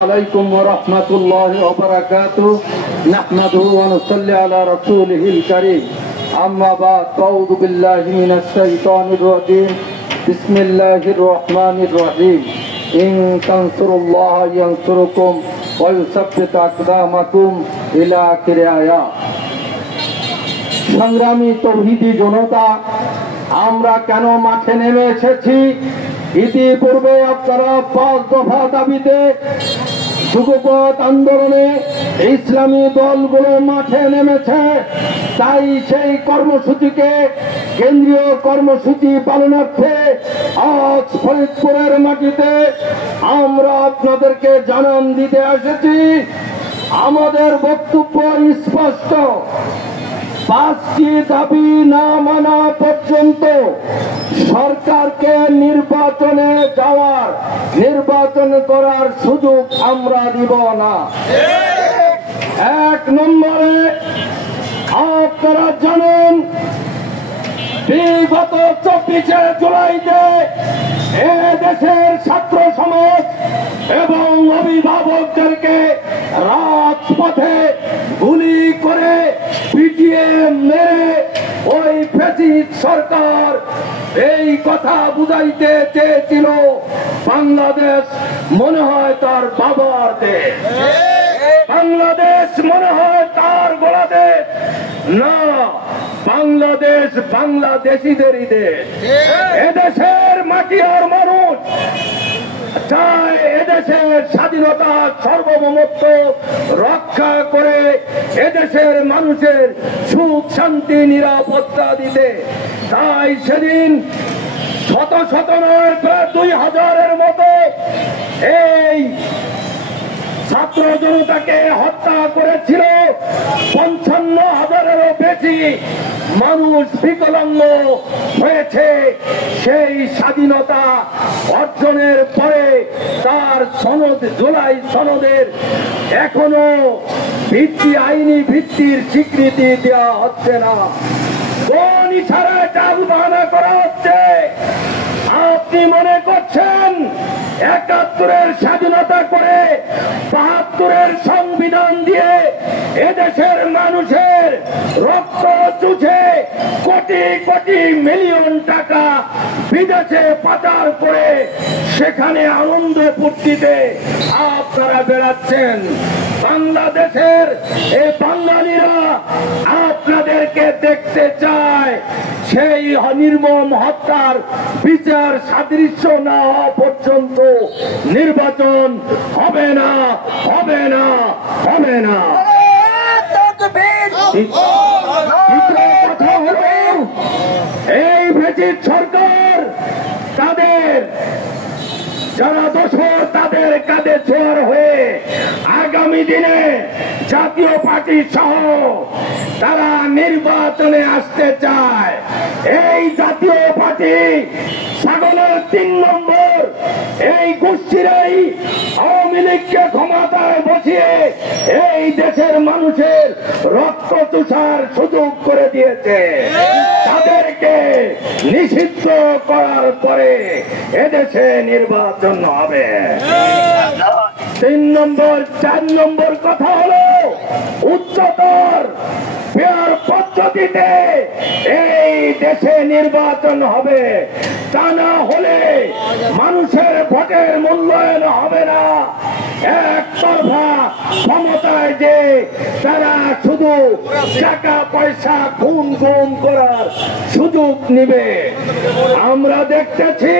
عليكم ورحمة الله وبركاته نحمده ونصلي على رسوله الكريم أما بعد أعوذ بالله من الشيطان الرجيم بسم الله الرحمن الرحيم إن تنصروا الله ينصركم ويثبت أقدامكم إلى آخر آيات সংগ্রামী তৌহিদি জনতা আমরা কেন মাঠে নেমে এসেছি ইতিপূর্বে আপনারা 5 দফা দাবিতে যুগপৎ আন্দোলনে ইসলামী দলগুলো মাঠে নেমেছে তাই সেই কর্মসূচিকে কেন্দ্রীয় কর্মসূচি পালনার্থে আজ ফরিদপুরের মাটিতে আমরা আপনাদেরকে জানান দিতে এসেছি আমাদের বক্তব্য স্পষ্ট 5টি দাবি না মানা পর্যন্ত সরকারকে নির্বাচন করার সুযোগ আমরা দিব না। 1 নম্বরে আপনারা জানেন বিগত 24শে জুলাইতে দেশের ছাত্র সমাজ এবং অভিভাবকদেরকে রাজপথে গুলি করে পিটিয়ে মেরে ওই ফ্যাসিস্ট সরকার এই কথা বুঝাইতে চেয়েছিল বাংলাদেশ মনে হয় তার বাবার দেশ, বাংলাদেশ মনে হয় তার গোলা দেশ না, বাংলাদেশ বাংলাদেশিদেরই দেশ। এদেশের মাটি আর মানুষ চায় এদেশের স্বাধীনতা সার্বভৌমত্ব রক্ষা করে এদেশের মানুষের সুখ শান্তি নিরাপত্তা দিতে। তাই সেদিন শত শত নয় প্রায় 2000-এর মতো এই ছাত্র জনতাকে হত্যা করেছিল। 55,000-এরও বেশি মানুষ বিকলাঙ্গ হয়েছে। সেই স্বাধীনতা অর্জনের পরে তার সনদ জুলাই সনদের এখনো আইনি ভিত্তির স্বীকৃতি দেওয়া হচ্ছে না। কোন ইশারায় চালবানা করা হচ্ছে? আপনি মনে করছেন 71-এর স্বাধীনতা করে 72-এর সংবিধান দিয়ে এদেশের মানুষের রক্ত চুষে কোটি কোটি মিলিয়ন টাকা বিদেশে পাচার করে সেখানে আনন্দ ফুর্তিতে আপনারা বেড়াচ্ছেন। বাংলাদেশের এই বাঙালিরা আপনাদেরকে দেখতে চায়। সেই নির্মম হত্যার বিচার সাদৃশ্য না হওয়া পর্যন্ত নির্বাচন হবে না, হবে না, হবে না। কথা হল এই ব্রিটিশ সরকার তাদের যারা দোষর তাদের কাঁধে ছোঁয়ার হয়ে আগামী দিনে জাতীয় পার্টি সহ তারা নির্বাচনে আসতে চায়। এই জাতীয় পার্টি ছাগলের 3 নম্বর এই গোষ্ঠীরাই আওয়ামী লীগকে ক্ষমতায় বসিয়ে এই দেশের মানুষের রক্ত চুষার সুযোগ করে দিয়েছে। তাদেরকে নিষিদ্ধ করার পরে এদেশে নির্বাচন হবে। 3 নম্বর 4 নম্বর কথা হলো উচ্চতর পেয়ার পদ্ধতিতে এই দেশে নির্বাচন হবে। তা না হলে মানুষের ভোটের মূল্যায়ন হবে না। একতরফা ক্ষমতায় যে তারা শুধু টাকা পয়সা খুন করার সুযোগ নিবে। আমরা দেখতেছি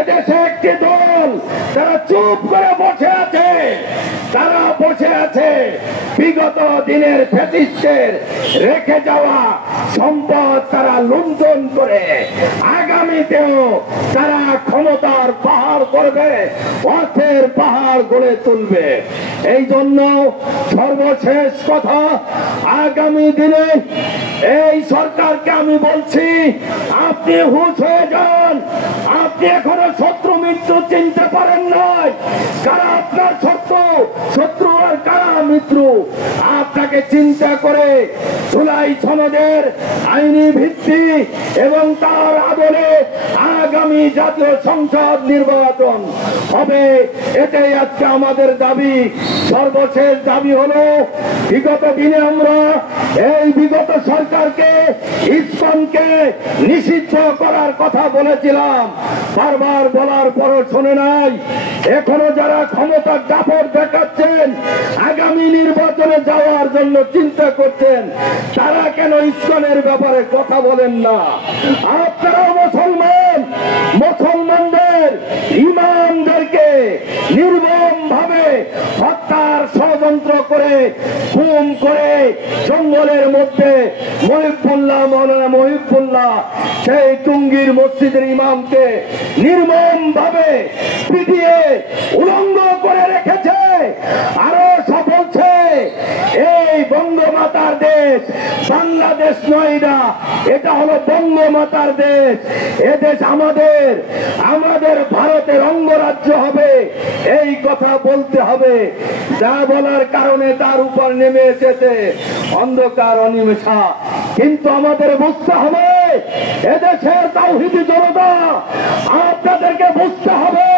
এদেশে একটি দল তারা চুপ করে বসে আছে। তারা বসে আছে বিগত দিনের ফ্যাসিস্টের রেখে যাওয়া সম্পদ তারা লুণ্ঠন করে আগামীতেও তারা ক্ষমতার পাহাড় করবে, অর্থের পাহাড় গড়ে তুলবে। এই জন্য সর্বশেষ কথা, আগামী দিনে এই সরকারকে আমি বলছি আপনি হুঁশ হয়ে যান। আপনি এখনো শত্রু মিত্র চিনতে পারেন নাই। কারা আপনার শত্রু আর কারা মিত্র আপনাকে চিন্তা করে জুলাই সনদের আইনি ভিত্তি এবং তার আদলে আগামী জাতীয় সংসদ নির্বাচন হবে, এটাই আজকে আমাদের দাবি। সর্বশেষ দাবি হলো, বিগত দিনে আমরা এই বিগত সরকারকে, ইসকনকে নিষিদ্ধ করার কথা বলেছিলাম, বারবার বলার পরও শোনে নাই। এখনো যারা ক্ষমতার দাপট দেখাচ্ছেন, আগামী নির্বাচনে যাওয়ার জন্য চিন্তা করছেন, তারা কেন ইসকনের ব্যাপারে কথা বলেন না? আপনারা মুসলমান, মুসলমানদের ইমামদেরকে নির্মম ভাবে হত্যার ষড়যন্ত্র করে, খুন করে, জঙ্গলের মধ্যে মহিবুল্লাহ, মৌলানা মহিবুল্লাহ, সেই টুঙ্গির মসজিদের ইমামকে নির্মম ভাবে পিটিয়ে উলঙ্গ করে রেখেছে। আরো বলছে এই বঙ্গমাতার দেশ বাংলাদেশ নয়, না, এটা হলো বঙ্গমাতার দেশ। এদেশ আমাদের, আমাদের ভারতের অঙ্গরাজ্য হবে, এই কথা বলতে হবে। যা বলার কারণে তার উপর নেমে এসেছে অন্ধকার অনিমেষা। কিন্তু আমাদের বুঝতে হবে, এদেশের তাওহীদি জনতা, আপনাদেরকে বুঝতে হবে,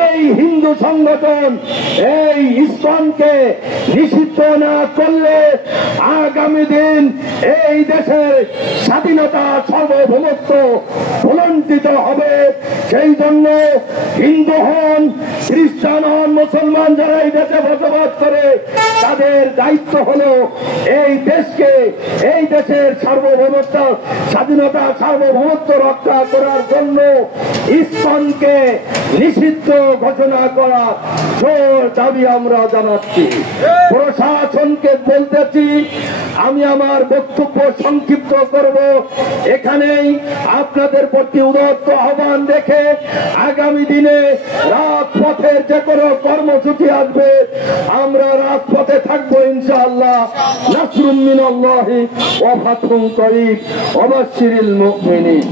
এই হিন্দু সংগঠন, এই ইসকনকে নিষিদ্ধ না করলে আগামী দিন এই দেশের স্বাধীনতা, সার্বভৌমত্ব ভুলণ্ঠিত হবে। সেই জন্য হিন্দু হন, খ্রিস্টান হন, মুসলমান যারা এই দেশে বসবাস করে, তাদের দায়িত্ব হলো এই দেশকে, এই দেশের সার্বভৌমত্ব, স্বাধীনতা, সার্বভৌমত্ব রক্ষা করার জন্য ইসকনকে নিষিদ্ধ ঘোষণা করার জোর দাবি আমরা জানাচ্ছি। প্রশাসনকে বলতেছি, আমি আমার বক্তব্য সংক্ষিপ্ত করব এখানেই। আপনাদের প্রতি উদাত্ত আহ্বান রেখে আগামী দিনে রাজপথের যে কোনো কর্মসূচি আসবে, আমরা রাজপথে থাকবো ইনশাআল্লাহ। নাসরুম মিনাল্লাহি ওয়া ফাতহুন করিব ওয়া বাশশিরিল মুমিনিন।